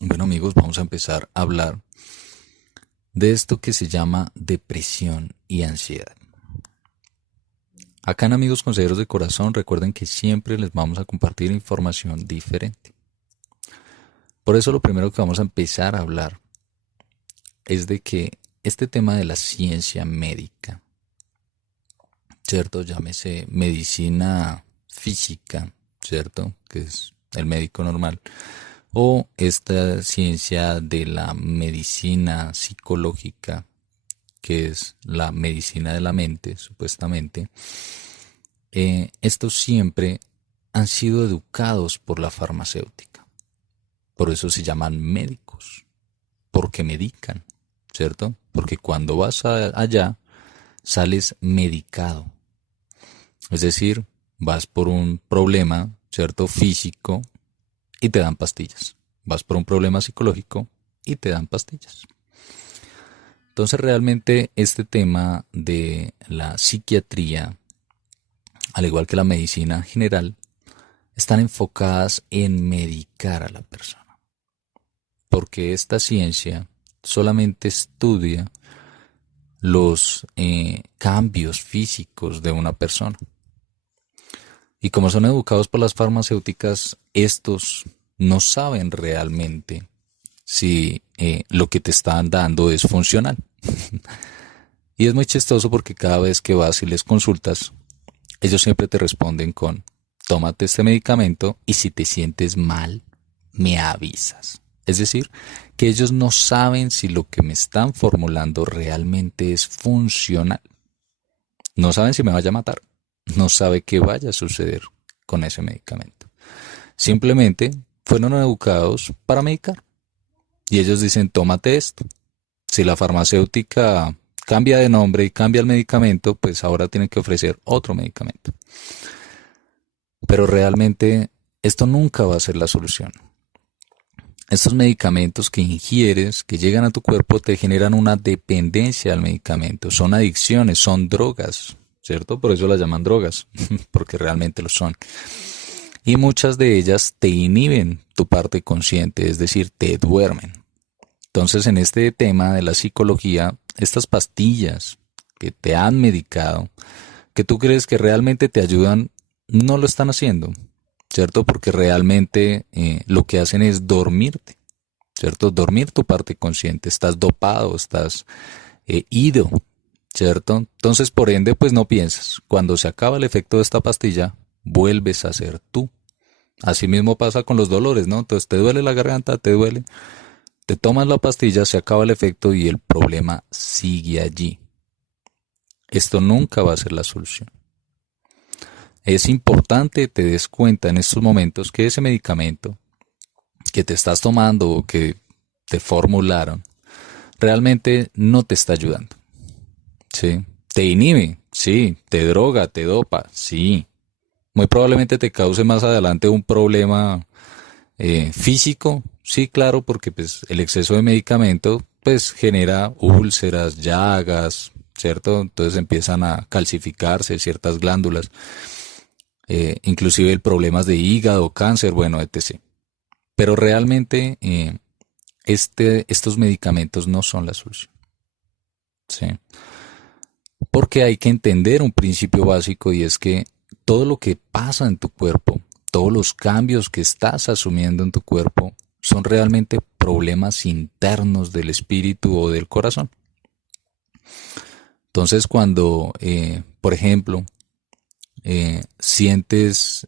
Bueno amigos, vamos a empezar a hablar de esto que se llama depresión y ansiedad. Acá en Amigos Consejeros de Corazón recuerden que siempre les vamos a compartir información diferente. Por eso lo primero que vamos a empezar a hablar es de que este tema de la ciencia médica, ¿cierto? Llámese medicina física, ¿cierto? Que es el médico normal. O esta ciencia de la medicina psicológica, que es la medicina de la mente, supuestamente, estos siempre han sido educados por la farmacéutica. Por eso se llaman médicos, porque medican, ¿cierto? Porque cuando vas allá, sales medicado. Es decir, vas por un problema, ¿cierto? Físico y te dan pastillas. Vas por un problema psicológico y te dan pastillas. Entonces realmente este tema de la psiquiatría, al igual que la medicina general, están enfocadas en medicar a la persona. Porque esta ciencia solamente estudia los cambios físicos de una persona. Y como son educados por las farmacéuticas, estos no saben realmente si lo que te están dando es funcional. Y es muy chistoso porque cada vez que vas y les consultas, ellos siempre te responden con, tómate este medicamento y si te sientes mal, me avisas. Es decir, que ellos no saben si lo que me están formulando realmente es funcional. No saben si me vaya a matar. No sabe qué vaya a suceder con ese medicamento. Simplemente fueron educados para medicar. Y ellos dicen, tómate esto. Si la farmacéutica cambia de nombre y cambia el medicamento, pues ahora tienen que ofrecer otro medicamento. Pero realmente esto nunca va a ser la solución. Estos medicamentos que ingieres, que llegan a tu cuerpo, te generan una dependencia al medicamento. Son adicciones, son drogas, ¿cierto? Por eso las llaman drogas, porque realmente lo son. Y muchas de ellas te inhiben tu parte consciente, es decir, te duermen. Entonces, en este tema de la psicología, estas pastillas que te han medicado, que tú crees que realmente te ayudan, no lo están haciendo, ¿cierto? Porque realmente lo que hacen es dormirte, ¿cierto? Dormir tu parte consciente, estás dopado, estás ido, ¿cierto? Entonces, por ende, pues no piensas. Cuando se acaba el efecto de esta pastilla, vuelves a ser tú. Así mismo pasa con los dolores, ¿no? Entonces te duele la garganta, te duele, te tomas la pastilla, se acaba el efecto y el problema sigue allí. Esto nunca va a ser la solución. Es importante que te des cuenta en estos momentos que ese medicamento que te estás tomando o que te formularon realmente no te está ayudando. ¿Sí? Te inhibe, sí, te droga, te dopa, sí. Muy probablemente te cause más adelante un problema físico, sí, claro, porque pues el exceso de medicamento pues genera úlceras, llagas, ¿cierto? Entonces empiezan a calcificarse ciertas glándulas, inclusive el problemas de hígado, cáncer, bueno, etc. Pero realmente estos medicamentos no son la solución, ¿sí? Porque hay que entender un principio básico y es que todo lo que pasa en tu cuerpo, todos los cambios que estás asumiendo en tu cuerpo, son realmente problemas internos del espíritu o del corazón. Entonces, cuando, por ejemplo, sientes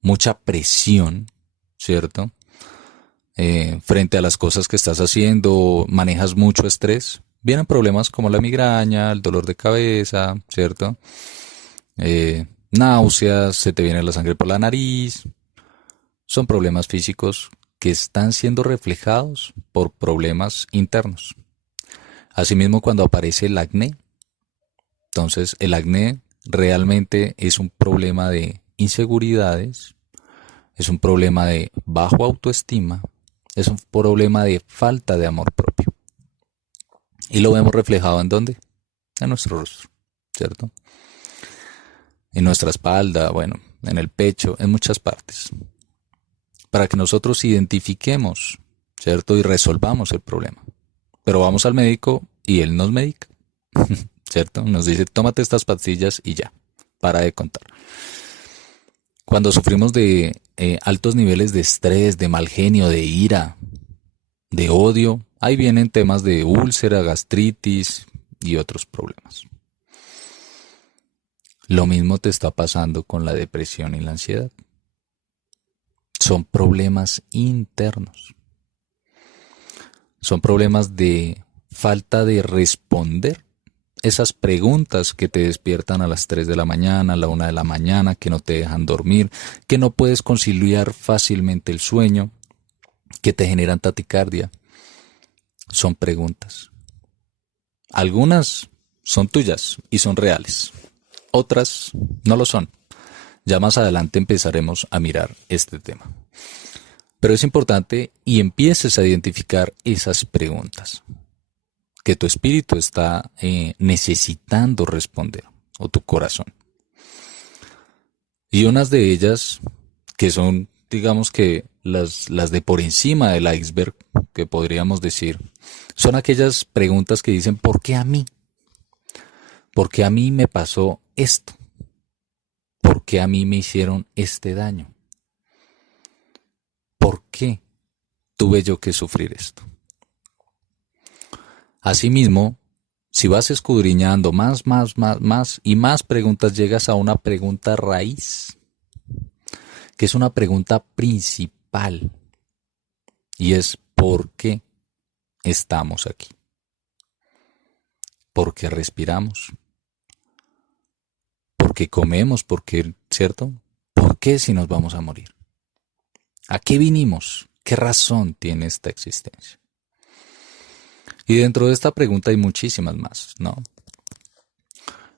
mucha presión, ¿cierto? Frente a las cosas que estás haciendo, manejas mucho estrés, vienen problemas como la migraña, el dolor de cabeza, ¿cierto? Náuseas, se te viene la sangre por la nariz. Son problemas físicos que están siendo reflejados por problemas internos. Asimismo, cuando aparece el acné, entonces el acné realmente es un problema de inseguridades, es un problema de bajo autoestima, es un problema de falta de amor propio. Y lo vemos reflejado en dónde? En nuestro rostro, ¿cierto? En nuestra espalda, bueno, en el pecho, en muchas partes. para que nosotros identifiquemos, ¿cierto? Y resolvamos el problema. Pero vamos al médico y él nos medica, ¿cierto? Nos dice, tómate estas pastillas y ya, para de contar. Cuando sufrimos de altos niveles de estrés, de mal genio, de ira, de odio, ahí vienen temas de úlcera, gastritis y otros problemas. Lo mismo te está pasando con la depresión y la ansiedad. Son problemas internos. Son problemas de falta de responder esas preguntas que te despiertan a las 3 de la mañana, a la 1 de la mañana, que no te dejan dormir, que no puedes conciliar fácilmente el sueño, que te generan taquicardia. Son preguntas. Algunas son tuyas y son reales. Otras no lo son. Ya más adelante empezaremos a mirar este tema. Pero es importante y empieces a identificar esas preguntas que tu espíritu está necesitando responder, o tu corazón. Y unas de ellas, que son, digamos que las de por encima del iceberg, que podríamos decir, son aquellas preguntas que dicen, ¿por qué a mí? ¿Por qué a mí me pasó esto? ¿Por qué a mí me hicieron este daño? ¿Por qué tuve yo que sufrir esto? Asimismo, si vas escudriñando más y más preguntas, llegas a una pregunta raíz, que es una pregunta principal, y es ¿por qué estamos aquí? ¿Por qué respiramos? ¿Por qué comemos? ¿Por qué, cierto? ¿Por qué si nos vamos a morir? ¿A qué vinimos? ¿Qué razón tiene esta existencia? Y dentro de esta pregunta hay muchísimas más, ¿no?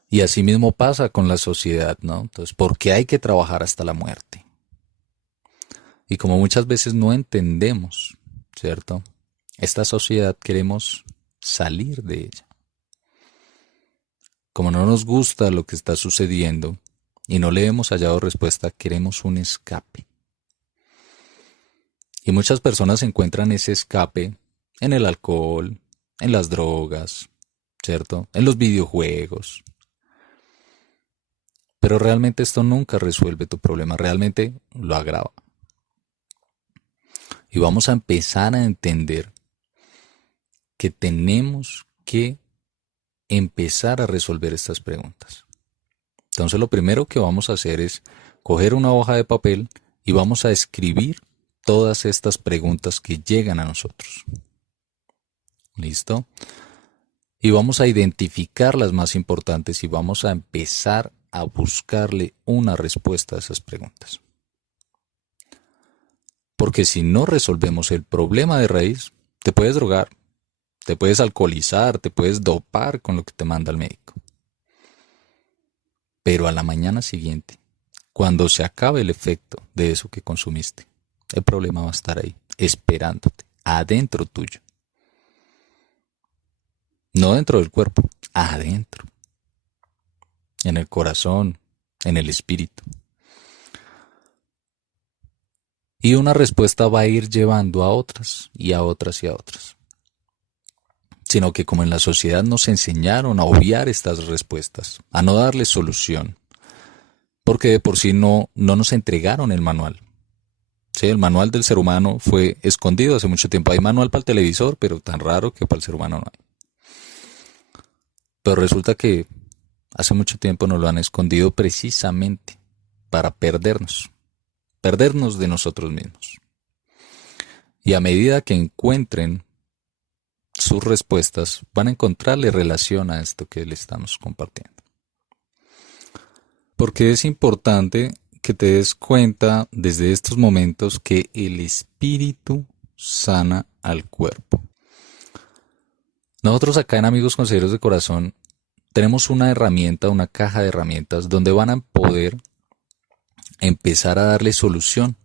Y así mismo pasa con la sociedad, ¿no? Entonces, ¿por qué hay que trabajar hasta la muerte? Y como muchas veces no entendemos, ¿cierto? Esta sociedad queremos salir de ella. Como no nos gusta lo que está sucediendo y no le hemos hallado respuesta, queremos un escape. Y muchas personas encuentran ese escape en el alcohol, en las drogas, ¿cierto? En los videojuegos. Pero realmente esto nunca resuelve tu problema, realmente lo agrava. Y vamos a empezar a entender que tenemos que empezar a resolver estas preguntas. Entonces lo primero que vamos a hacer es coger una hoja de papel y vamos a escribir todas estas preguntas que llegan a nosotros. ¿Listo? Y vamos a identificar las más importantes y vamos a empezar a buscarle una respuesta a esas preguntas. Porque si no resolvemos el problema de raíz, te puedes drogar, te puedes alcoholizar, te puedes dopar con lo que te manda el médico. Pero a la mañana siguiente, cuando se acabe el efecto de eso que consumiste, el problema va a estar ahí, esperándote, adentro tuyo. No dentro del cuerpo, adentro. En el corazón, en el espíritu. Y una respuesta va a ir llevando a otras y a otras y a otras. Sino que como en la sociedad nos enseñaron a obviar estas respuestas, a no darle solución, porque de por sí no nos entregaron el manual. Sí, el manual del ser humano fue escondido hace mucho tiempo. Hay manual para el televisor, pero tan raro que para el ser humano no hay. Pero resulta que hace mucho tiempo nos lo han escondido precisamente para perdernos de nosotros mismos. Y a medida que encuentren sus respuestas, van a encontrarle relación a esto que le estamos compartiendo. Porque es importante que te des cuenta desde estos momentos que el espíritu sana al cuerpo. Nosotros acá en Amigos Consejeros de Corazón tenemos una herramienta, una caja de herramientas donde van a poder empezar a darle solución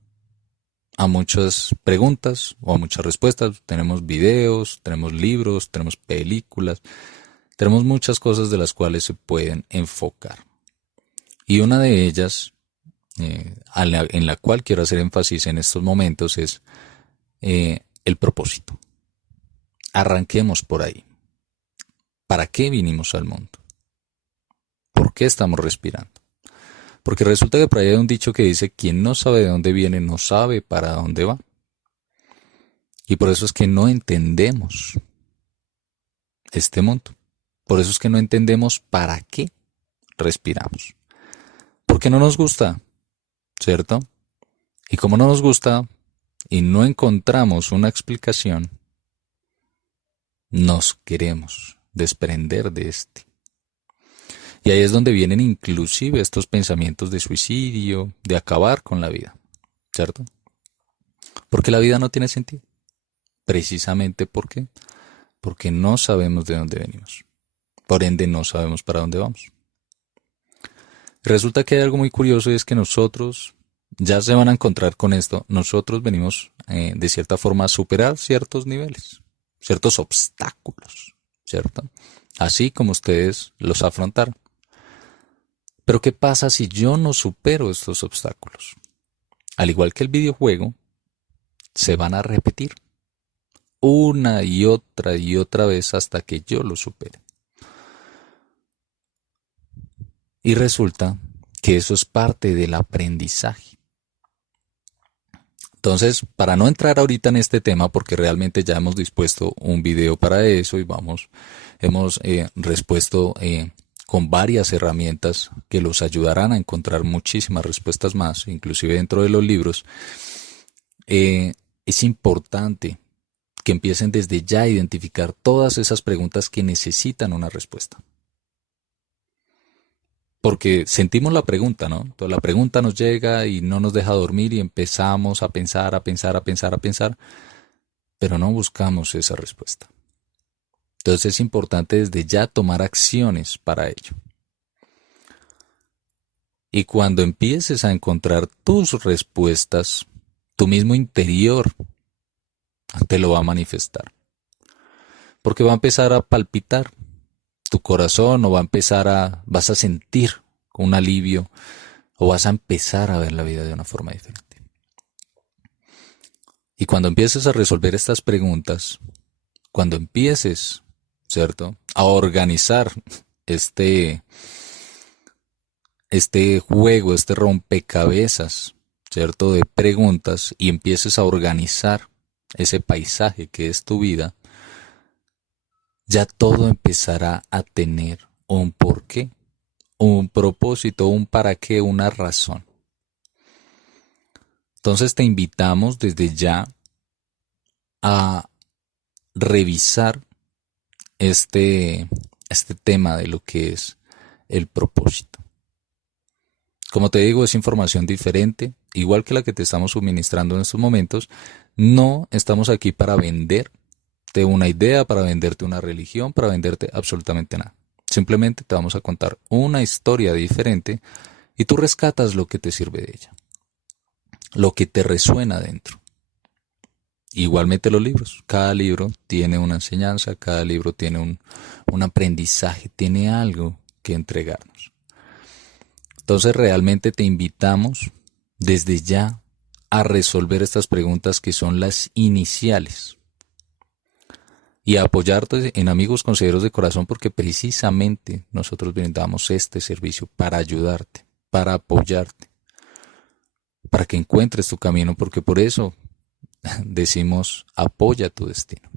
a muchas preguntas o a muchas respuestas. Tenemos videos, tenemos libros, tenemos películas, tenemos muchas cosas de las cuales se pueden enfocar. Y una de ellas en la cual quiero hacer énfasis en estos momentos es el propósito. Arranquemos por ahí. ¿Para qué vinimos al mundo? ¿Por qué estamos respirando? Porque resulta que por ahí hay un dicho que dice, quien no sabe de dónde viene, no sabe para dónde va. Y por eso es que no entendemos este mundo. Por eso es que no entendemos para qué respiramos. Porque no nos gusta, ¿cierto? Y como no nos gusta y no encontramos una explicación, nos queremos desprender de este. Y ahí es donde vienen inclusive estos pensamientos de suicidio, de acabar con la vida, ¿cierto? Porque la vida no tiene sentido. Precisamente porque no sabemos de dónde venimos. Por ende no sabemos para dónde vamos. Resulta que hay algo muy curioso y es que nosotros, ya se van a encontrar con esto, nosotros venimos de cierta forma a superar ciertos niveles, ciertos obstáculos, ¿cierto? Así como ustedes los afrontaron. Pero ¿qué pasa si yo no supero estos obstáculos? Al igual que el videojuego, se van a repetir una y otra vez hasta que yo lo supere. Y resulta que eso es parte del aprendizaje. Entonces, para no entrar ahorita en este tema, porque realmente ya hemos dispuesto un video para eso y hemos respuesto con varias herramientas que los ayudarán a encontrar muchísimas respuestas más, inclusive dentro de los libros, es importante que empiecen desde ya a identificar todas esas preguntas que necesitan una respuesta. Porque sentimos la pregunta, ¿no? Entonces la pregunta nos llega y no nos deja dormir y empezamos a pensar, a pensar, a pensar, a pensar, pero no buscamos esa respuesta. Entonces es importante desde ya tomar acciones para ello. Y cuando empieces a encontrar tus respuestas, tu mismo interior te lo va a manifestar. Porque va a empezar a palpitar tu corazón o vas a sentir un alivio o vas a empezar a ver la vida de una forma diferente. Y cuando empieces a resolver estas preguntas, cuando empieces, ¿cierto?, a organizar este juego, este rompecabezas, ¿cierto?, de preguntas y empieces a organizar ese paisaje que es tu vida, ya todo empezará a tener un porqué, un propósito, un para qué, una razón. Entonces te invitamos desde ya a revisar este tema de lo que es el propósito. Como te digo, es información diferente, igual que la que te estamos suministrando en estos momentos. No estamos aquí para venderte una idea, para venderte una religión, para venderte absolutamente nada. Simplemente te vamos a contar una historia diferente y tú rescatas lo que te sirve de ella, lo que te resuena dentro. Igualmente los libros. Cada libro tiene una enseñanza, cada libro tiene un aprendizaje, tiene algo que entregarnos. Entonces realmente te invitamos desde ya a resolver estas preguntas que son las iniciales y a apoyarte en Amigos Consejeros de Corazón porque precisamente nosotros brindamos este servicio para ayudarte, para apoyarte, para que encuentres tu camino, porque por eso decimos apoya tu destino.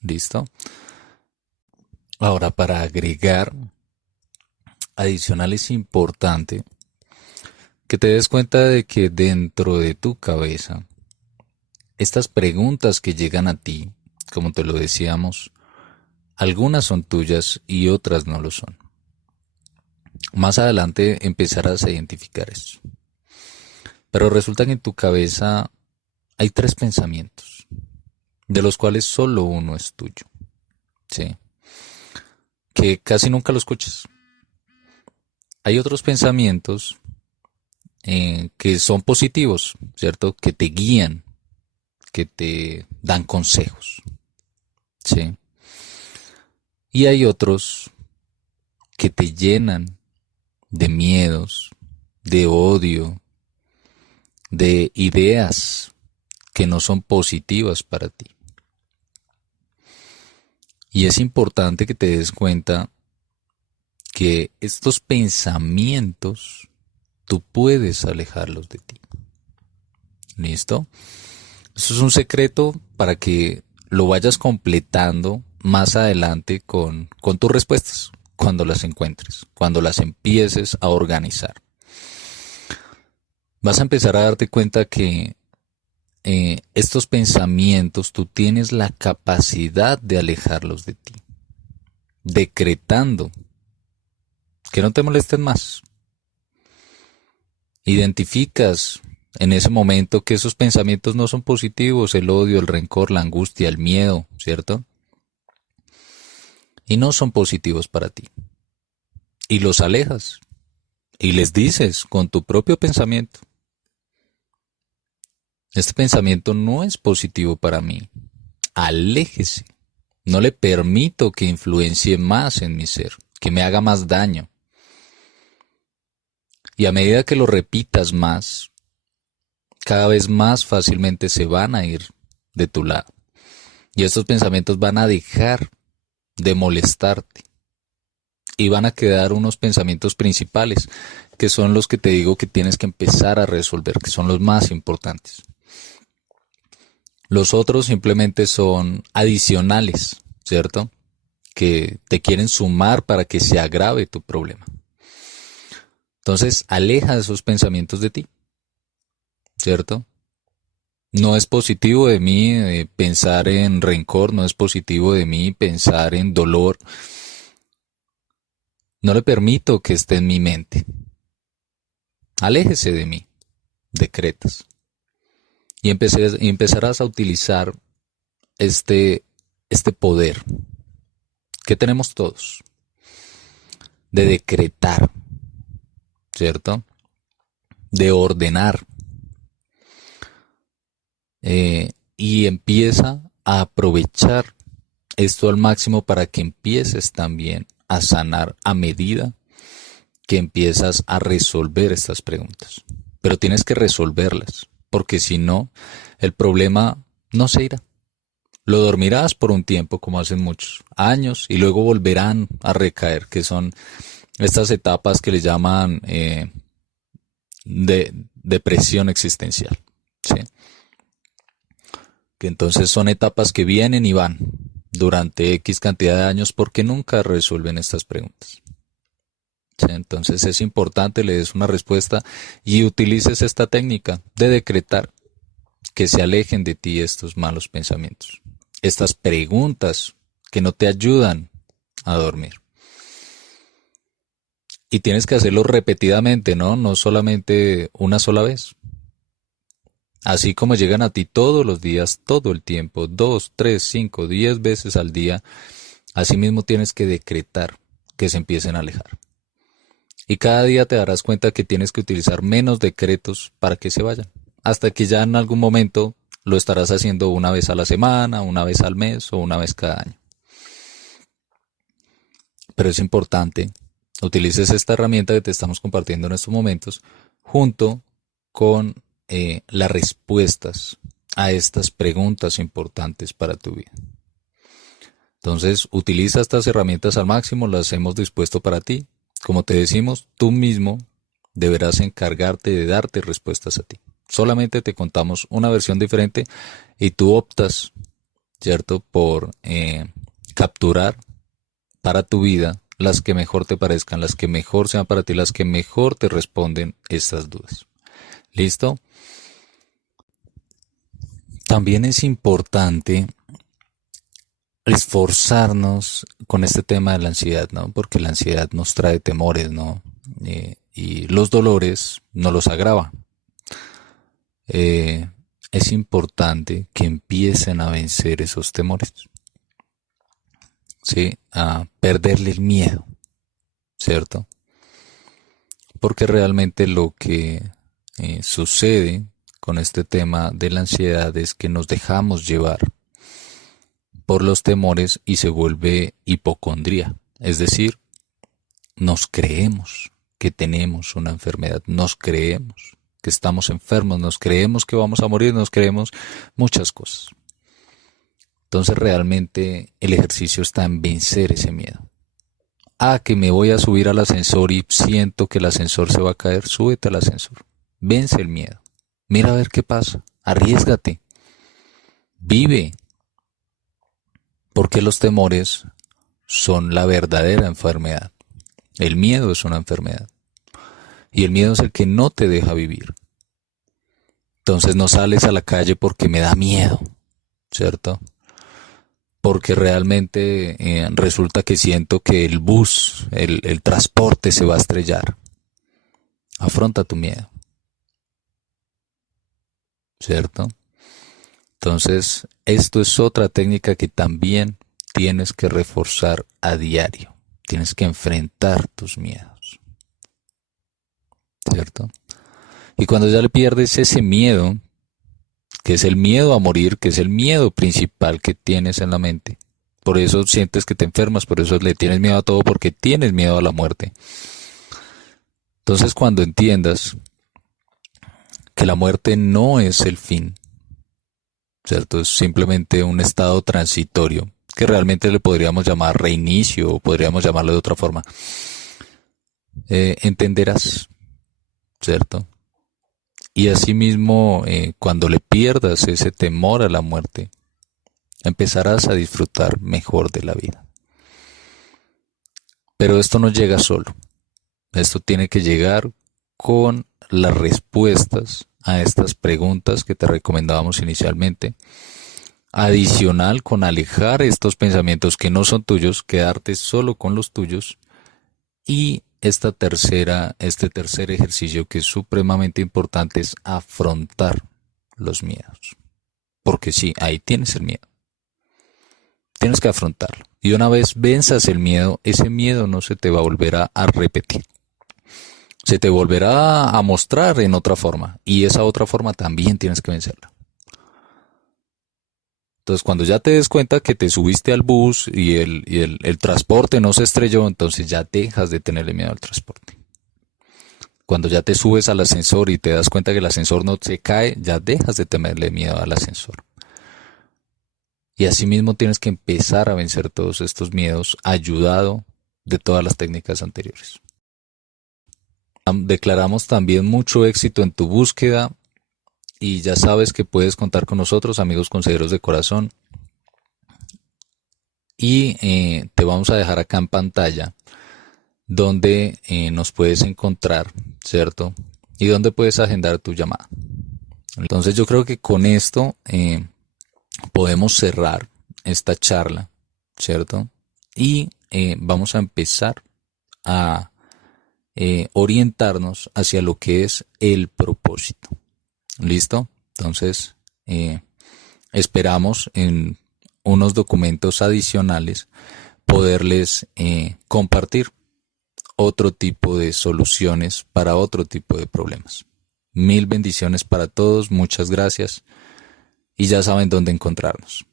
¿Listo? Ahora, para agregar, adicional es importante que te des cuenta de que dentro de tu cabeza, estas preguntas que llegan a ti, como te lo decíamos, algunas son tuyas y otras no lo son. Más adelante empezarás a identificar eso. Pero resulta que en tu cabeza hay 3 pensamientos, de los cuales solo uno es tuyo. ¿Sí? Que casi nunca lo escuchas. Hay otros pensamientos que son positivos, ¿cierto? Que te guían, que te dan consejos, ¿sí? Y hay otros que te llenan de miedos, de odio, de ideas que no son positivas para ti. Y es importante que te des cuenta que estos pensamientos tú puedes alejarlos de ti. ¿Listo? Eso es un secreto para que lo vayas completando más adelante con tus respuestas, cuando las encuentres, cuando las empieces a organizar. Vas a empezar a darte cuenta que estos pensamientos tú tienes la capacidad de alejarlos de ti, decretando que no te molesten más. Identificas en ese momento que esos pensamientos no son positivos, el odio, el rencor, la angustia, el miedo, ¿cierto? Y no son positivos para ti. Y los alejas. Y les dices con tu propio pensamiento: este pensamiento no es positivo para mí. Aléjese. No le permito que influencie más en mi ser, que me haga más daño. Y a medida que lo repitas más, cada vez más fácilmente se van a ir de tu lado. Y estos pensamientos van a dejar de molestarte. Y van a quedar unos pensamientos principales, que son los que te digo que tienes que empezar a resolver, que son los más importantes. Los otros simplemente son adicionales, ¿cierto? Que te quieren sumar para que se agrave tu problema. Entonces, aleja esos pensamientos de ti, ¿cierto? No es positivo de mí pensar en rencor, no es positivo de mí pensar en dolor. No le permito que esté en mi mente. Aléjese de mí, decretas. Y empezarás a utilizar este poder que tenemos todos, de decretar, ¿cierto? De ordenar. Y empieza a aprovechar esto al máximo para que empieces también a sanar a medida que empiezas a resolver estas preguntas. Pero tienes que resolverlas, porque si no, el problema no se irá. Lo dormirás por un tiempo, como hacen muchos años, y luego volverán a recaer, que son estas etapas que le llaman de depresión existencial, ¿sí? Que entonces son etapas que vienen y van durante X cantidad de años porque nunca resuelven estas preguntas. ¿Sí? Entonces es importante le des una respuesta y utilices esta técnica de decretar que se alejen de ti estos malos pensamientos, estas preguntas que no te ayudan a dormir. Y tienes que hacerlo repetidamente, ¿no? No solamente una sola vez. Así como llegan a ti todos los días, todo el tiempo, 2, 3, 5, 10 veces al día, así mismo tienes que decretar que se empiecen a alejar. Y cada día te darás cuenta que tienes que utilizar menos decretos para que se vayan, hasta que ya en algún momento lo estarás haciendo una vez a la semana, una vez al mes o una vez cada año. Pero es importante, utilices esta herramienta que te estamos compartiendo en estos momentos, junto con las respuestas a estas preguntas importantes para tu vida. Entonces, utiliza estas herramientas al máximo, las hemos dispuesto para ti. Como te decimos, tú mismo deberás encargarte de darte respuestas a ti. Solamente te contamos una versión diferente y tú optas, ¿cierto?, por capturar para tu vida las que mejor te parezcan, las que mejor sean para ti, las que mejor te responden estas dudas. ¿Listo? También es importante esforzarnos con este tema de la ansiedad, ¿no? Porque la ansiedad nos trae temores, ¿no? Y los dolores nos los agrava. Es importante que empiecen a vencer esos temores, ¿sí? A perderle el miedo, ¿cierto? Porque realmente lo que sucede con este tema de la ansiedad es que nos dejamos llevar por los temores y se vuelve hipocondría, es decir, nos creemos que tenemos una enfermedad, nos creemos que estamos enfermos, nos creemos que vamos a morir, nos creemos muchas cosas. Entonces realmente el ejercicio está en vencer ese miedo. Que me voy a subir al ascensor y siento que el ascensor se va a caer, súbete al ascensor. Vence el miedo. Mira a ver qué pasa. Arriésgate. Vive. Porque los temores son la verdadera enfermedad. El miedo es una enfermedad. Y el miedo es el que no te deja vivir. Entonces no sales a la calle porque me da miedo, ¿cierto? Porque realmente resulta que siento que el bus, el transporte se va a estrellar. Afronta tu miedo, ¿cierto? Entonces, esto es otra técnica que también tienes que reforzar a diario. Tienes que enfrentar tus miedos, ¿cierto? Y cuando ya le pierdes ese miedo, que es el miedo a morir, que es el miedo principal que tienes en la mente. Por eso sientes que te enfermas, por eso le tienes miedo a todo, porque tienes miedo a la muerte. Entonces cuando entiendas que la muerte no es el fin, ¿cierto? Es simplemente un estado transitorio, que realmente le podríamos llamar reinicio, o podríamos llamarlo de otra forma. Entenderás, ¿cierto? Y asimismo, cuando le pierdas ese temor a la muerte, empezarás a disfrutar mejor de la vida. Pero esto no llega solo. Esto tiene que llegar con las respuestas a estas preguntas que te recomendábamos inicialmente. Adicional con alejar estos pensamientos que no son tuyos, quedarte solo con los tuyos. Y este tercer ejercicio que es supremamente importante es afrontar los miedos. Porque sí, ahí tienes el miedo. Tienes que afrontarlo. Y una vez venzas el miedo, ese miedo no se te va a volver a repetir. Se te volverá a mostrar en otra forma. Y esa otra forma también tienes que vencerla. Entonces, cuando ya te des cuenta que te subiste al bus y el transporte no se estrelló, entonces ya dejas de tenerle miedo al transporte. Cuando ya te subes al ascensor y te das cuenta que el ascensor no se cae, ya dejas de tenerle miedo al ascensor. Y asimismo tienes que empezar a vencer todos estos miedos ayudado de todas las técnicas anteriores. Declaramos también mucho éxito en tu búsqueda. Y ya sabes que puedes contar con nosotros, amigos consejeros de corazón. Y te vamos a dejar acá en pantalla donde nos puedes encontrar, ¿cierto? Y donde puedes agendar tu llamada. Entonces yo creo que con esto podemos cerrar esta charla, ¿cierto? Y vamos a empezar a orientarnos hacia lo que es el propósito. ¿Listo? Entonces, esperamos en unos documentos adicionales poderles compartir otro tipo de soluciones para otro tipo de problemas. Mil bendiciones para todos, muchas gracias y ya saben dónde encontrarnos.